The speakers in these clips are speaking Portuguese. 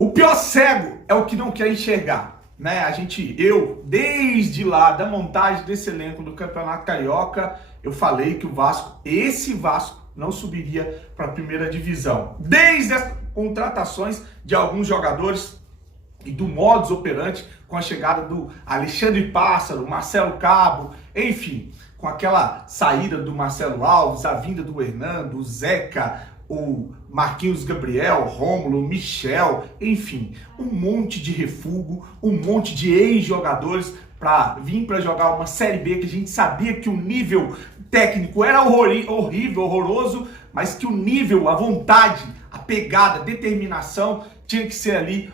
O pior cego é o que não quer enxergar, né? Desde lá da montagem desse elenco do Campeonato Carioca, eu falei que esse Vasco não subiria para a primeira divisão. Desde as contratações de alguns jogadores e do modus operandi com a chegada do Alexandre Pássaro, Marcelo Cabo, enfim, com aquela saída do Marcelo Alves, a vinda do Hernando, o Zeca, o Marquinhos Gabriel, Rômulo, Michel, enfim, um monte de refúgio, um monte de ex-jogadores para vir para jogar uma Série B que a gente sabia que o nível técnico era horrível, horroroso, mas que o nível, a vontade, a pegada, a determinação tinha que ser ali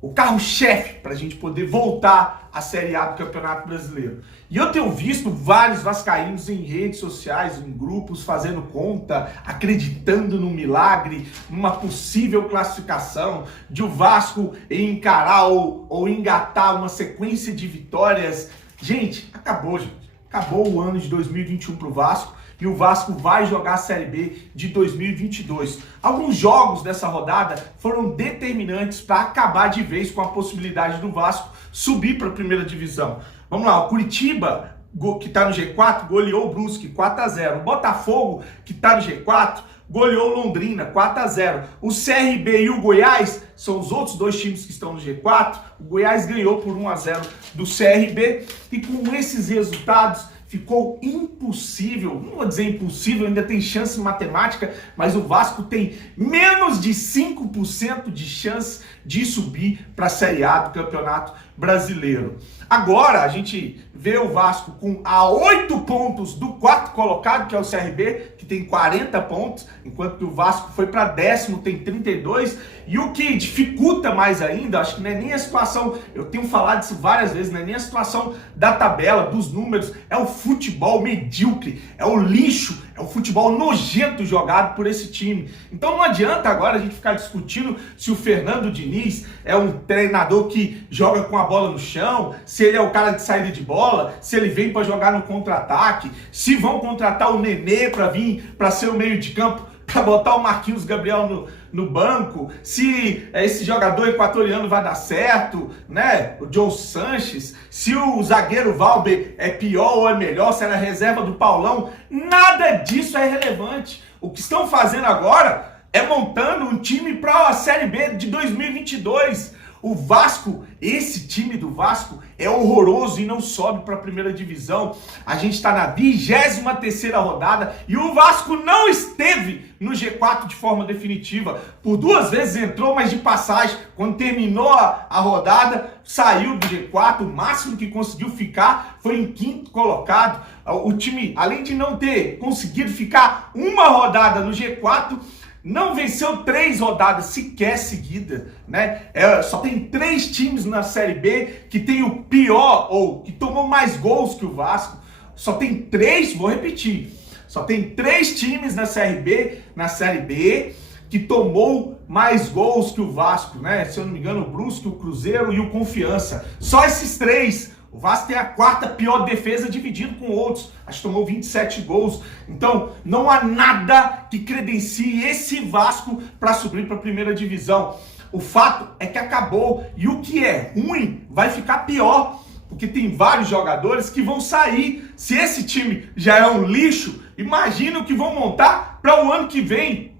o carro-chefe para a gente poder voltar à Série A do Campeonato Brasileiro. E eu tenho visto vários vascaínos em redes sociais, em grupos, fazendo conta, acreditando no milagre, numa possível classificação, de o Vasco encarar ou engatar uma sequência de vitórias. Gente, acabou, gente. Acabou o ano de 2021 para o Vasco. E o Vasco vai jogar a Série B de 2022. Alguns jogos dessa rodada foram determinantes para acabar de vez com a possibilidade do Vasco subir para a primeira divisão. Vamos lá, o Curitiba, que está no G4, goleou o Brusque 4-0. O Botafogo, que está no G4, goleou o Londrina 4-0. O CRB e o Goiás são os outros dois times que estão no G4. O Goiás ganhou por 1-0 do CRB. E com esses resultados, ficou impossível, não vou dizer impossível, ainda tem chance matemática, mas o Vasco tem menos de 5% de chance de subir para a Série A do Campeonato Brasileiro. Agora a gente vê o Vasco a 8 pontos do quarto colocado, que é o CRB, que tem 40 pontos, enquanto que o Vasco foi para 10º, tem 32, e o que dificulta mais ainda, acho que não é nem a situação, eu tenho falado isso várias vezes, não é nem a situação da tabela, dos números, é o futebol medíocre, é o lixo, é o futebol nojento jogado por esse time. Então não adianta agora a gente ficar discutindo se o Fernando Diniz é um treinador que joga com a bola no chão, se ele é o cara de saída de bola, se ele vem para jogar no contra-ataque, se vão contratar o Nenê para vir para ser o meio de campo, para botar o Marquinhos Gabriel no banco, se esse jogador equatoriano vai dar certo, né? O Joe Sanches, se o zagueiro Valber é pior ou é melhor, se era reserva do Paulão, nada disso é relevante. O que estão fazendo agora é montando um time para a Série B de 2022. O Vasco, esse time do Vasco é horroroso e não sobe para a primeira divisão. A gente está na 23ª rodada e o Vasco não esteve no G4 de forma definitiva. Por 2 vezes entrou, mas de passagem. Quando terminou a rodada, saiu do G4. O máximo que conseguiu ficar foi em 5º colocado. O time, além de não ter conseguido ficar uma rodada no G4, não venceu 3 rodadas sequer seguidas, né? Só tem 3 times na Série B que tem o pior, ou que tomou mais gols que o Vasco. Só tem 3, vou repetir, só tem 3 times na Série B que tomou mais gols que o Vasco, né? Se eu não me engano, o Brusque, o Cruzeiro e o Confiança. Só esses 3. O Vasco tem a 4ª pior defesa dividido com outros. Acho que tomou 27 gols. Então, não há nada que credencie esse Vasco para subir para a primeira divisão. O fato é que acabou. E o que é ruim vai ficar pior. Porque tem vários jogadores que vão sair. Se esse time já é um lixo, imagina o que vão montar para o ano que vem.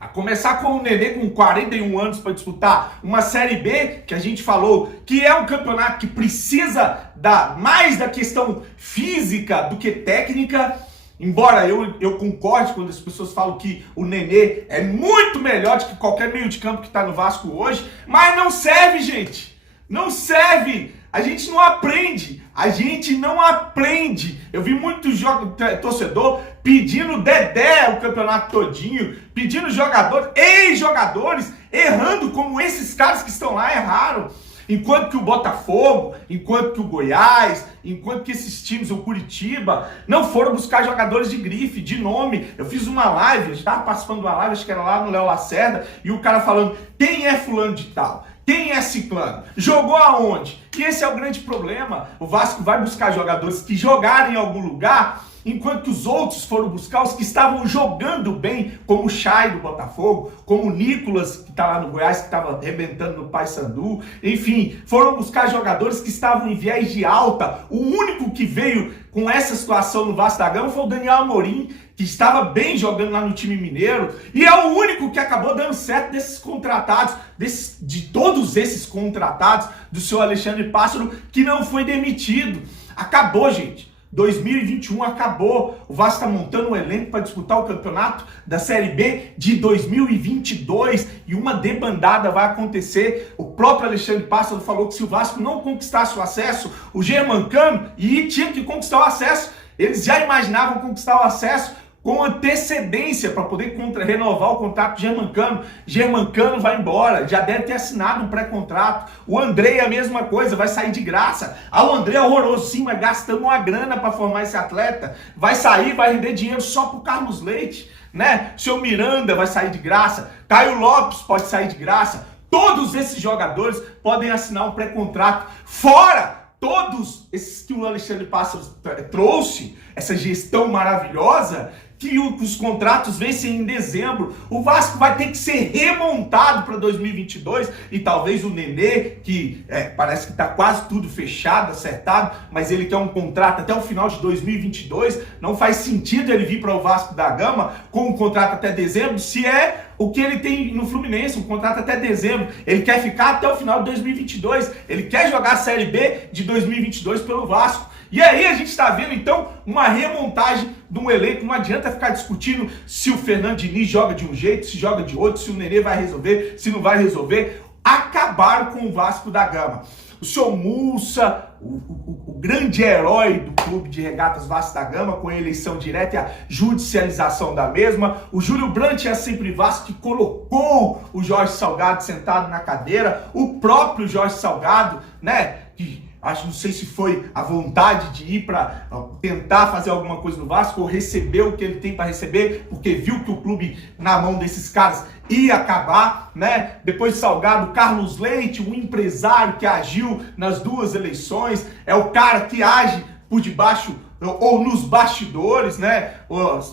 A começar com o Nenê com 41 anos para disputar uma Série B, que a gente falou que é um campeonato que precisa mais da questão física do que técnica. Embora eu concorde quando as pessoas falam que o Nenê é muito melhor do que qualquer meio de campo que está no Vasco hoje, mas não serve, gente. Não serve. A gente não aprende. Eu vi muito torcedor pedindo Dedé o campeonato todinho, pedindo ex-jogadores, errando como esses caras que estão lá erraram. Enquanto que o Botafogo, enquanto que o Goiás, enquanto que esses times, o Curitiba, não foram buscar jogadores de grife, de nome. Eu fiz uma live, eu estava participando de uma live, acho que era lá no Léo Lacerda, e o cara falando, quem é fulano de tal? Quem é ciclano? Jogou aonde? E esse é o grande problema. O Vasco vai buscar jogadores que jogaram em algum lugar enquanto que os outros foram buscar os que estavam jogando bem, como o Chay do Botafogo, como o Nicolas, que está lá no Goiás, que estava arrebentando no Paysandu, enfim, foram buscar jogadores que estavam em viés de alta. O único que veio com essa situação no Vasco da Gama foi o Daniel Amorim, que estava bem jogando lá no time mineiro, e é o único que acabou dando certo desses contratados, de todos esses contratados do seu Alexandre Pássaro, que não foi demitido. Acabou, gente. 2021 acabou. O Vasco está montando um elenco para disputar o campeonato da Série B de 2022 e uma debandada vai acontecer. O próprio Alexandre Pássaro falou que se o Vasco não conquistasse o acesso, o Germancano tinha que conquistar o acesso. Eles já imaginavam conquistar o acesso com antecedência para poder renovar o contrato de Germancano. Germancano vai embora, já deve ter assinado um pré-contrato. O André é a mesma coisa, vai sair de graça. O André é horroroso, sim, mas gastamos uma grana para formar esse atleta. Vai sair, vai render dinheiro só pro Carlos Leite, né? Seu Miranda vai sair de graça. Caio Lopes pode sair de graça. Todos esses jogadores podem assinar um pré-contrato. Fora todos esses que o Alexandre Pássaro trouxe, essa gestão maravilhosa, que os contratos vencem em dezembro. O Vasco vai ter que ser remontado para 2022 e talvez o Nenê, que parece que está quase tudo fechado, acertado, mas ele quer um contrato até o final de 2022. Não faz sentido ele vir para o Vasco da Gama com um contrato até dezembro, se é o que ele tem no Fluminense, um contrato até dezembro. Ele quer ficar até o final de 2022. Ele quer jogar a Série B de 2022 pelo Vasco. E aí a gente está vendo, então, uma remontagem de um elenco. Não adianta ficar discutindo se o Fernando Diniz joga de um jeito, se joga de outro, se o Nenê vai resolver, se não vai resolver. Acabaram com o Vasco da Gama. O senhor Mussa, o grande herói do Clube de Regatas Vasco da Gama, com a eleição direta e a judicialização da mesma. O Júlio Brandt é sempre Vasco, que colocou o Jorge Salgado sentado na cadeira. O próprio Jorge Salgado, né, que não sei se foi a vontade de ir para tentar fazer alguma coisa no Vasco ou receber o que ele tem para receber, porque viu que o clube na mão desses caras ia acabar, né? Depois de Salgado, Carlos Leite, um empresário que agiu nas duas eleições, é o cara que age por debaixo ou nos bastidores, né?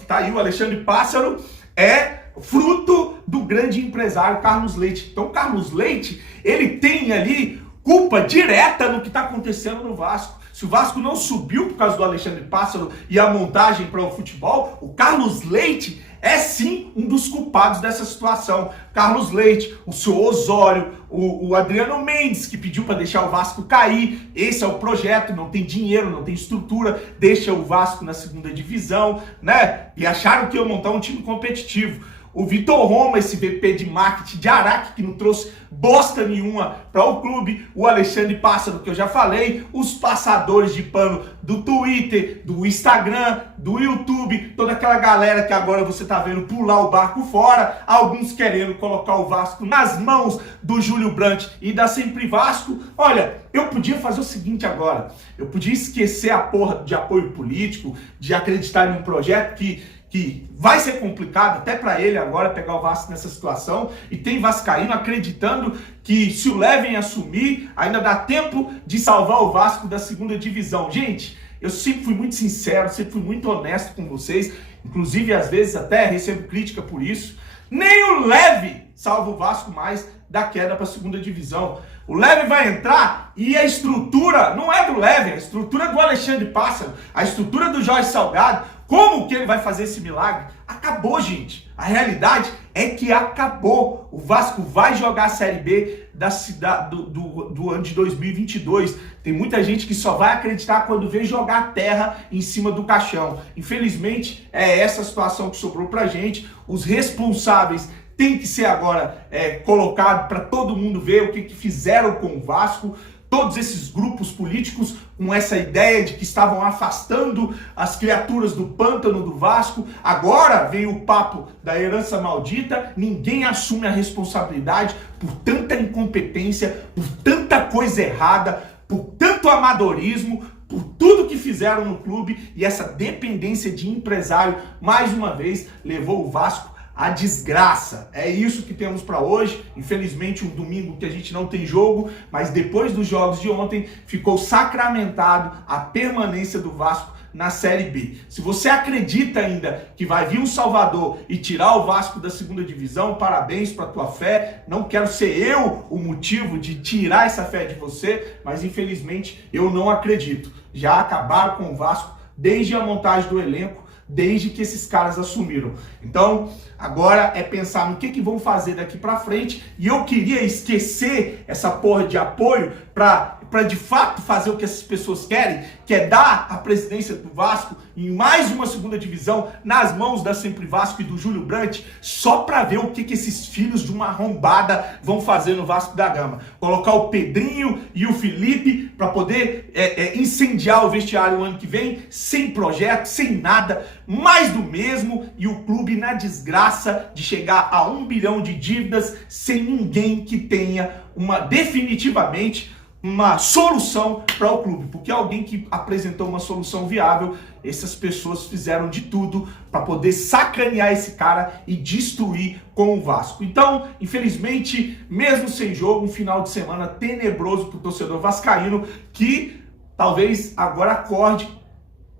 Tá aí o Alexandre Pássaro, é fruto do grande empresário Carlos Leite. Então, Carlos Leite, ele tem ali culpa direta no que está acontecendo no Vasco. Se o Vasco não subiu por causa do Alexandre Pássaro e a montagem para o futebol, o Carlos Leite é sim um dos culpados dessa situação. Carlos Leite, o seu Osório, o Adriano Mendes, que pediu para deixar o Vasco cair. Esse é o projeto, não tem dinheiro, não tem estrutura, deixa o Vasco na segunda divisão, né? E acharam que ia montar um time competitivo. O Vitor Roma, esse VP de marketing de Araque, que não trouxe bosta nenhuma para o clube. O Alexandre Pássaro, que eu já falei. Os passadores de pano do Twitter, do Instagram, do YouTube. Toda aquela galera que agora você tá vendo pular o barco fora. Alguns querendo colocar o Vasco nas mãos do Júlio Brandt e da Sempre Vasco. Olha, eu podia fazer o seguinte agora. Eu podia esquecer a porra de apoio político, de acreditar em um projeto que vai ser complicado até para ele agora pegar o Vasco nessa situação, e tem vascaíno acreditando que se o Levem assumir, ainda dá tempo de salvar o Vasco da segunda divisão. Gente, eu sempre fui muito sincero, sempre fui muito honesto com vocês, inclusive às vezes até recebo crítica por isso. Nem o Levy salva o Vasco mais da queda para a segunda divisão. O Levy vai entrar e a estrutura não é do Levy, a estrutura é do Alexandre Pássaro, a estrutura do Jorge Salgado. Como que ele vai fazer esse milagre? Acabou, gente. A realidade é que acabou. O Vasco vai jogar a Série B do ano de 2022. Tem muita gente que só vai acreditar quando vê jogar terra em cima do caixão. Infelizmente, é essa situação que sobrou pra gente. Os responsáveis têm que ser agora colocados para todo mundo ver o que fizeram com o Vasco. Todos esses grupos políticos com essa ideia de que estavam afastando as criaturas do pântano do Vasco. Agora veio o papo da herança maldita. Ninguém assume a responsabilidade por tanta incompetência, por tanta coisa errada, por tanto amadorismo, por tudo que fizeram no clube. E essa dependência de empresário, mais uma vez, levou o Vasco a desgraça. É isso que temos para hoje. Infelizmente, um domingo que a gente não tem jogo, mas depois dos jogos de ontem ficou sacramentado a permanência do Vasco na Série B. Se você acredita ainda que vai vir um Salvador e tirar o Vasco da segunda divisão, parabéns para tua fé. Não quero ser eu o motivo de tirar essa fé de você, mas infelizmente eu não acredito. Já acabaram com o Vasco desde a montagem do elenco, desde que esses caras assumiram. Então, agora é pensar no que vão fazer daqui pra frente, e eu queria esquecer essa porra de apoio pra de fato fazer o que essas pessoas querem, que é dar a presidência do Vasco em mais uma segunda divisão nas mãos da Sempre Vasco e do Júlio Brandt, só pra ver o que esses filhos de uma arrombada vão fazer no Vasco da Gama. Colocar o Pedrinho e o Felipe pra poder incendiar o vestiário o ano que vem, sem projeto, sem nada, mais do mesmo, e o clube na desgraça de chegar a 1 bilhão de dívidas sem ninguém que tenha definitivamente uma solução para o clube, porque alguém que apresentou uma solução viável, essas pessoas fizeram de tudo para poder sacanear esse cara e destruir com o Vasco. Então, infelizmente, mesmo sem jogo, um final de semana tenebroso para o torcedor vascaíno, que talvez agora acorde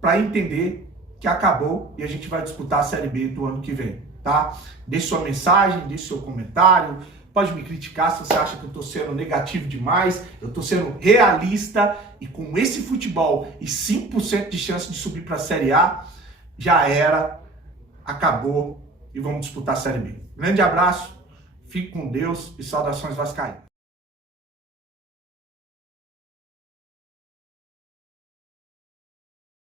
para entender que acabou e a gente vai disputar a Série B do ano que vem, tá? Deixe sua mensagem, deixe seu comentário. Pode me criticar se você acha que eu estou sendo negativo demais. Eu estou sendo realista, e com esse futebol e 5% de chance de subir para a Série A, já era, acabou e vamos disputar a Série B. Grande abraço, fique com Deus e saudações vascaínas.